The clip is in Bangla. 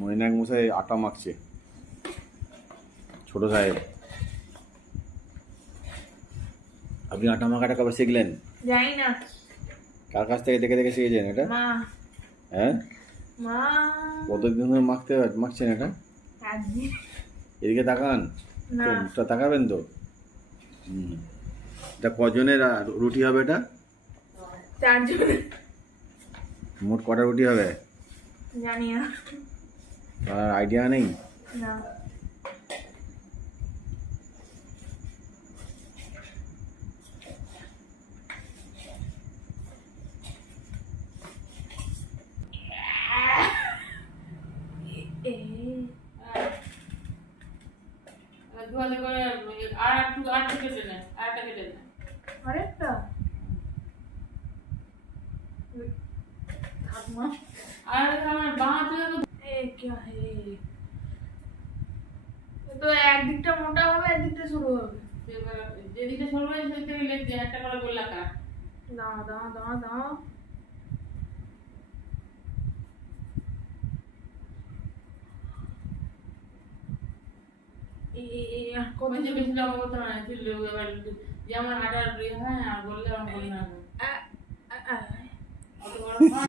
মৈনাক মশাই আটা মাখছে, ছোট সাহেব। আপনি আটা মাখাটা কবে শিখলেন? জানি না। কার কাছ থেকে দেখে দেখে শিখেছেন এটা? মা। হ্যাঁ, মা। কতদিন ধরে মাখছেন এটা? একদিন। এদিকে তাকান, না। তো তাকাবেন তো। এটা কজনের রুটি হবে এটা? 4 জন। মোট কটা রুটি হবে জানি না। তার আইডিয়া নেই? না। আরেকটা তো একদিকটা মোটা হবে, একদিকটা সরু হবে। যেদিকে সরু হবে সেদিকে লেগ দিয়ে একটা করে গোলাকার। দাও দাও দাও দাও। কত বেশি লম্বা করতে হয় না, যেমন আটার হয় আর বললে আমার বলি না। অত বড়